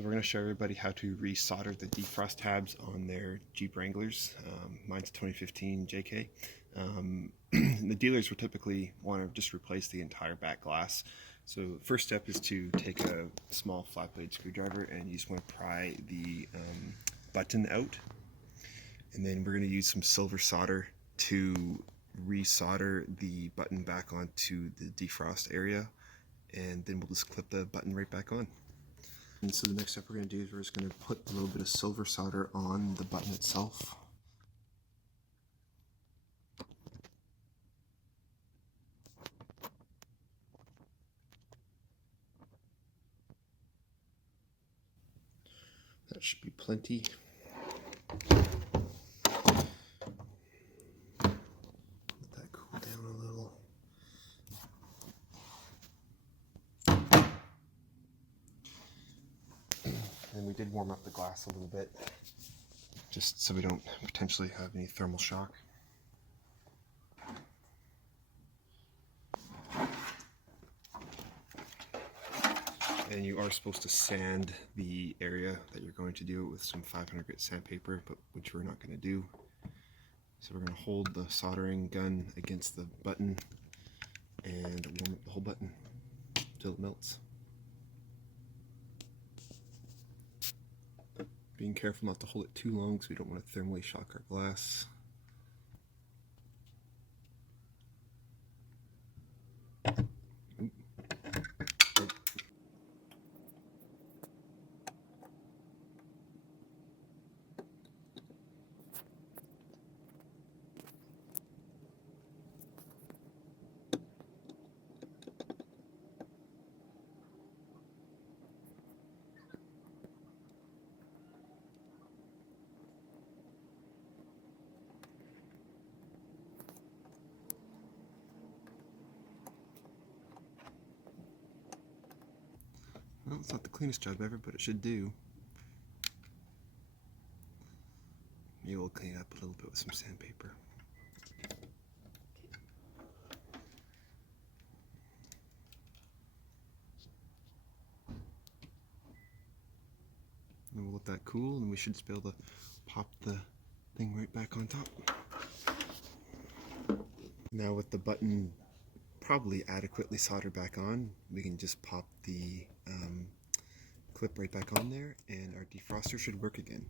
So we're going to show everybody how to resolder the defrost tabs on their Jeep Wranglers. Mine's 2015 JK. The dealers would typically want to just replace the entire back glass. So the first step is to take a small flat blade screwdriver and you just want to pry the button out. And then we're going to use some silver solder to resolder the button back onto the defrost area. And then we'll just clip the button right back on. And so the next step we're going to do is we're just going to put a little bit of silver solder on the button itself. That should be plenty. Let that cool down a little. And we did warm up the glass a little bit, just so we don't potentially have any thermal shock. And you are supposed to sand the area that you're going to do it with some 500 grit sandpaper, but which we're not going to do. So we're going to hold the soldering gun against the button and warm up the whole button until it melts. Being careful not to hold it too long because we don't want to thermally shock our glass. Well, it's not the cleanest job ever, but it should do. Maybe we'll clean it up a little bit with some sandpaper. And we'll let that cool, and we should just be able to pop the thing right back on top. Now with the button probably adequately soldered back on, we can just pop the clip right back on there, and our defroster should work again.